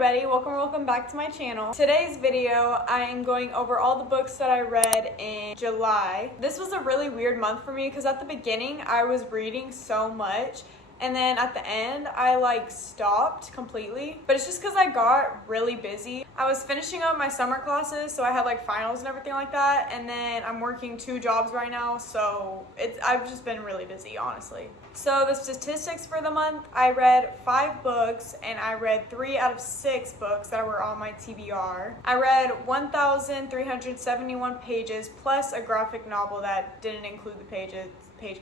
everybody, welcome back to my channel. Today's video, I am going over all the books that I read in July. This was a really weird month for me because at the beginning I was reading so much and then at the end I stopped completely, but it's just because I got really busy. I was finishing up my summer classes, so I had finals and everything like that, and then I'm working 2 jobs right now, so I've just been really busy, honestly. So the statistics for the month, I read 5 books and I read 3 out of 6 books that were on my TBR. I read 1,371 pages plus a graphic novel that didn't include the page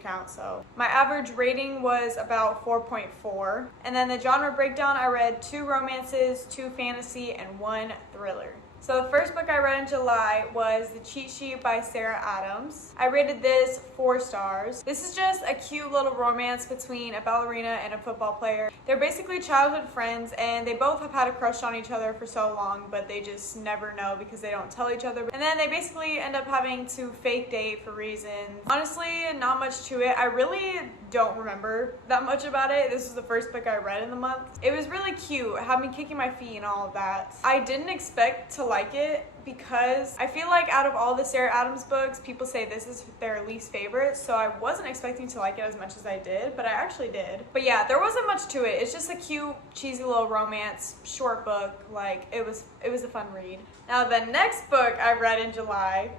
count, so my average rating was about 4.4. And then the genre breakdown, I read 2 romances, 2 fantasy, and 1 thriller. So the first book I read in July was The Cheat Sheet by Sarah Adams. I rated this 4 stars. This is just a cute little romance between a ballerina and a football player. They're basically childhood friends and they both have had a crush on each other for so long, but they just never know because they don't tell each other. And then they basically end up having to fake date for reasons. Honestly, not much to it. I really don't remember that much about it. This was the first book I read in the month. It was really cute, had me kicking my feet and all of that. I didn't expect to like it because I feel like out of all the Sarah Adams books, people say this is their least favorite, so I wasn't expecting to like it as much as I did, but I actually did. But yeah, there wasn't much to it. It's just a cute, cheesy little romance, short book. It was a fun read. Now the next book I read in July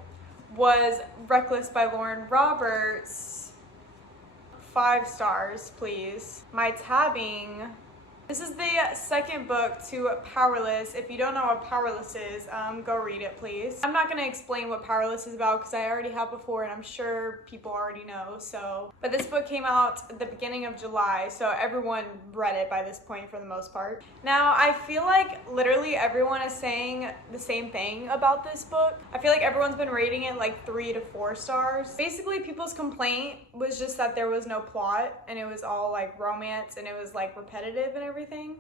was Reckless by Lauren Roberts. 5 stars, please. My tabbing. This is the second book to Powerless. If you don't know what Powerless is, go read it, please. I'm not going to explain what Powerless is about because I already have before and I'm sure people already know. But this book came out at the beginning of July, so everyone read it by this point for the most part. Now, I feel like literally everyone is saying the same thing about this book. I feel like everyone's been rating it 3 to 4 stars. Basically, people's complaint was just that there was no plot and it was all romance and it was repetitive and everything.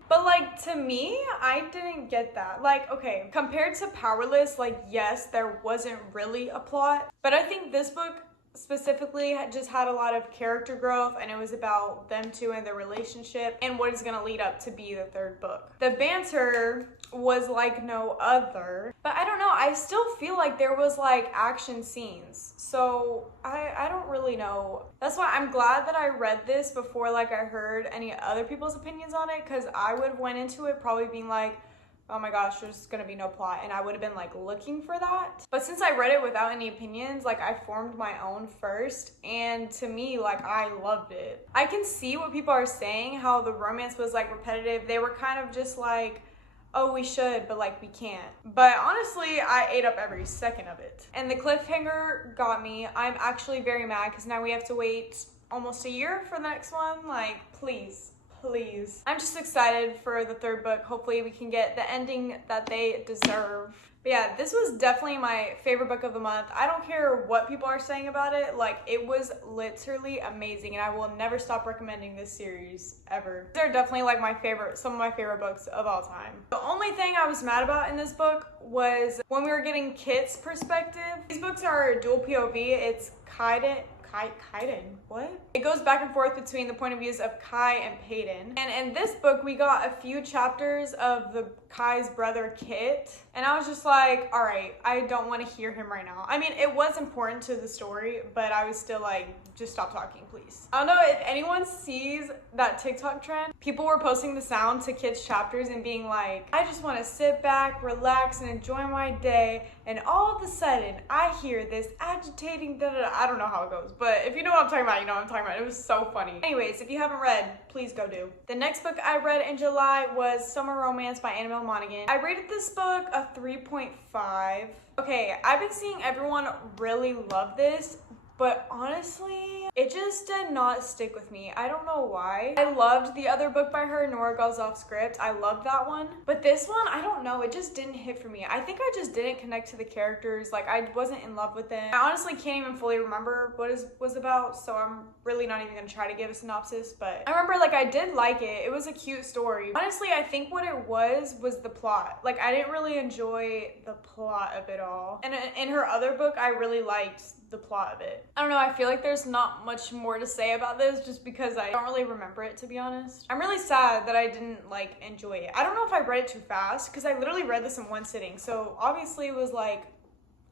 But to me, I didn't get that. Okay, compared to Powerless, yes, there wasn't really a plot, but I think this book specifically just had a lot of character growth and it was about them two and their relationship and what is going to lead up to be the 3rd book. The banter was like no other, but I don't know, I still feel like there was action scenes, so I don't really know. That's why I'm glad that I read this before I heard any other people's opinions on it, because I would have went into it probably being oh my gosh, there's gonna be no plot, and I would have been looking for that. But since I read it without any opinions, I formed my own first, and to me, I loved it. I can see what people are saying, how the romance was repetitive. They were kind of just oh, we should, but we can't. But honestly, I ate up every second of it. And the cliffhanger got me. I'm actually very mad because now we have to wait almost a year for the next one. Please. I'm just excited for the 3rd book. Hopefully we can get the ending that they deserve. But yeah, this was definitely my favorite book of the month. I don't care what people are saying about it. It was literally amazing and I will never stop recommending this series ever. They're definitely some of my favorite books of all time. The only thing I was mad about in this book was when we were getting Kit's perspective. These books are dual POV. It's Kaiden. What? It goes back and forth between the point of views of Kai and Peyton. And in this book, we got a few chapters of Kai's brother Kit. And I was just all right, I don't want to hear him right now. I mean, it was important to the story, but I was still just stop talking, please. I don't know if anyone sees that TikTok trend. People were posting the sound to Kit's chapters and being I just want to sit back, relax, and enjoy my day. And all of a sudden, I hear this agitating da-da-da. I don't know how it goes, but if you know what I'm talking about, you know what I'm talking about. It was so funny. Anyways, if you haven't read, please go do. The next book I read in July was Summer Romance by Annabelle Monaghan. I rated this book a 3.5. Okay, I've been seeing everyone really love this, but honestly, it just did not stick with me. I don't know why. I loved the other book by her, Nora Goes Off Script. I loved that one. But this one, I don't know. It just didn't hit for me. I think I just didn't connect to the characters. I wasn't in love with them. I honestly can't even fully remember what it was about, so I'm really not even gonna try to give a synopsis, but I remember I did like it. It was a cute story. Honestly, I think what it was the plot. I didn't really enjoy the plot of it all. And in her other book, I really liked the plot of it. I don't know, I feel like there's not much more to say about this just because I don't really remember it, to be honest. I'm really sad that I didn't like enjoy it. I don't know if I read it too fast because I literally read this in one sitting, so obviously it was like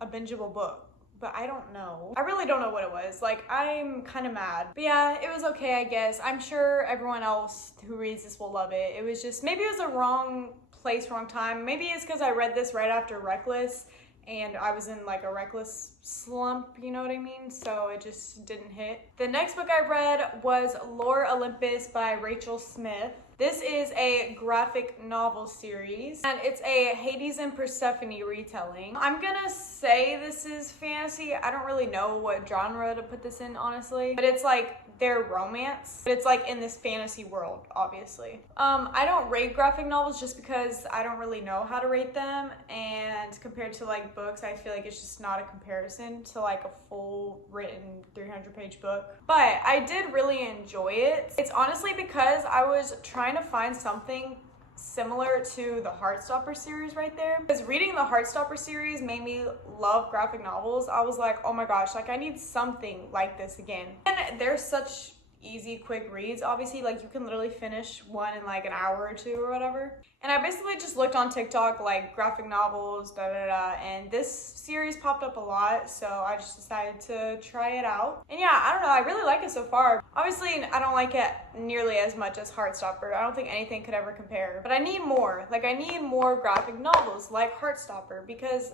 a bingeable book, but I don't know. I really don't know what it was. Like, I'm kind of mad. But yeah, it was okay, I guess. I'm sure everyone else who reads this will love it. It was just, maybe it was a wrong place, wrong time. Maybe it's because I read this right after Reckless and I was in like a Reckless slump, you know what I mean? So it just didn't hit. The next book I read was Lore Olympus by Rachel Smith. This is a graphic novel series, and it's a Hades and Persephone retelling. I'm gonna say this is fantasy. I don't really know what genre to put this in, honestly, but it's like their romance, but it's like in this fantasy world, obviously. I don't rate graphic novels just because I don't really know how to rate them, and compared to like books, I feel like it's just not a comparison to like a full written 300-page book. But I did really enjoy it. It's honestly because I was trying to find something similar to the Heartstopper series right there, because reading the Heartstopper series made me love graphic novels. I was like, oh my gosh, like I need something like this again. And they're such easy, quick reads. Obviously, like you can literally finish one in like an hour or two or whatever. And I basically just looked on TikTok like graphic novels, and this series popped up a lot, so I just decided to try it out. And yeah, I don't know, I really like it so far. Obviously, I don't like it nearly as much as Heartstopper. I don't think anything could ever compare, but I need more. Like, I need more graphic novels like Heartstopper because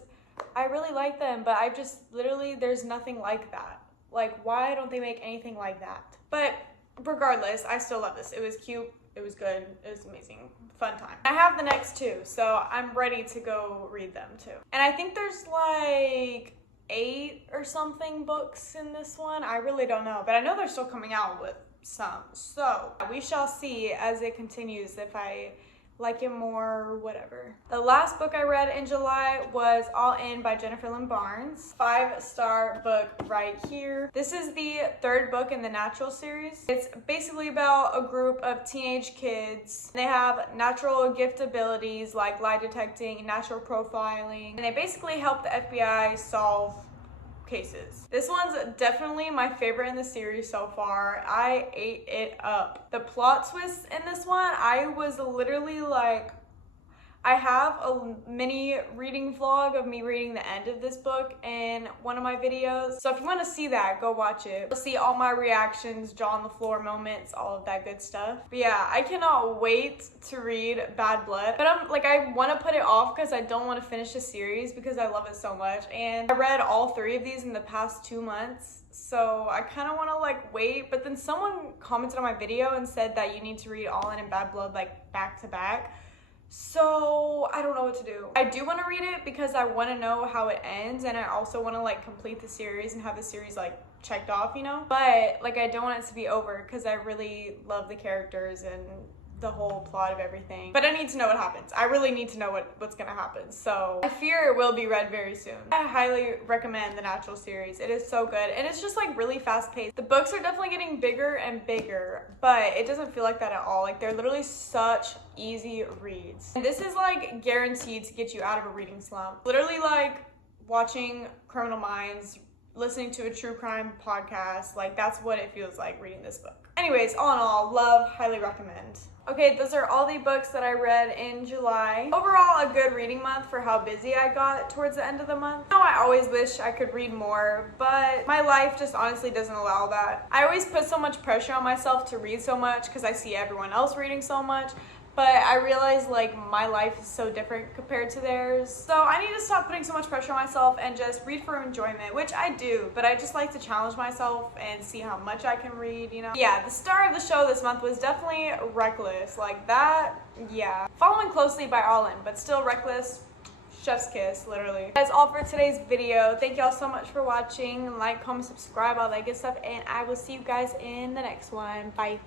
I really like them, but I just literally, there's nothing like that. Like, why don't they make anything like that? But regardless, I still love this. It was cute, it was good, it was amazing, fun time. I have the next two, so I'm ready to go read them too. And I think there's like 8 or something books in this one. I really don't know, but I know they're still coming out with some. So we shall see as it continues if I like it more, whatever. The last book I read in July was All In by Jennifer Lynn Barnes. 5-star book right here. This is the 3rd book in the Natural series. It's basically about a group of teenage kids. They have natural gift abilities like lie detecting, natural profiling, and they basically help the FBI solve cases. This one's definitely my favorite in the series so far. I ate it up. The plot twists in this one, I was literally like, I have a mini reading vlog of me reading the end of this book in one of my videos. So if you want to see that, go watch it. You'll see all my reactions, jaw on the floor moments, all of that good stuff. But yeah, I cannot wait to read Bad Blood. But I want to put it off because I don't want to finish the series because I love it so much. And I read all 3 of these in the past 2 months. So I kind of want to like wait. But then someone commented on my video and said that you need to read All In and Bad Blood like back to back. So I don't know what to do. I do want to read it because I want to know how it ends, and I also want to like complete the series and have the series like checked off, you know? But like I don't want it to be over because I really love the characters and the whole plot of everything. But I need to know what happens. I really need to know what's gonna happen. So I fear it will be read very soon. I highly recommend the Natural series. It is so good, and it's just like really fast paced. The books are definitely getting bigger and bigger, but it doesn't feel like that at all. Like they're literally such easy reads. And this is like guaranteed to get you out of a reading slump. Literally like watching Criminal Minds, listening to a true crime podcast, like that's what it feels like reading this book. Anyways, all in all, love, highly recommend. Okay, those are all the books that I read in July. Overall, a good reading month for how busy I got towards the end of the month. I know I always wish I could read more, but my life just honestly doesn't allow that. I always put so much pressure on myself to read so much because I see everyone else reading so much. But I realize like my life is so different compared to theirs. So I need to stop putting so much pressure on myself and just read for enjoyment, which I do, but I just like to challenge myself and see how much I can read, you know? Yeah, the star of the show this month was definitely Reckless. Like that, yeah. Following closely by All In, but still Reckless, chef's kiss, literally. That's all for today's video. Thank y'all so much for watching. Like, comment, subscribe, all that good stuff, and I will see you guys in the next one. Bye.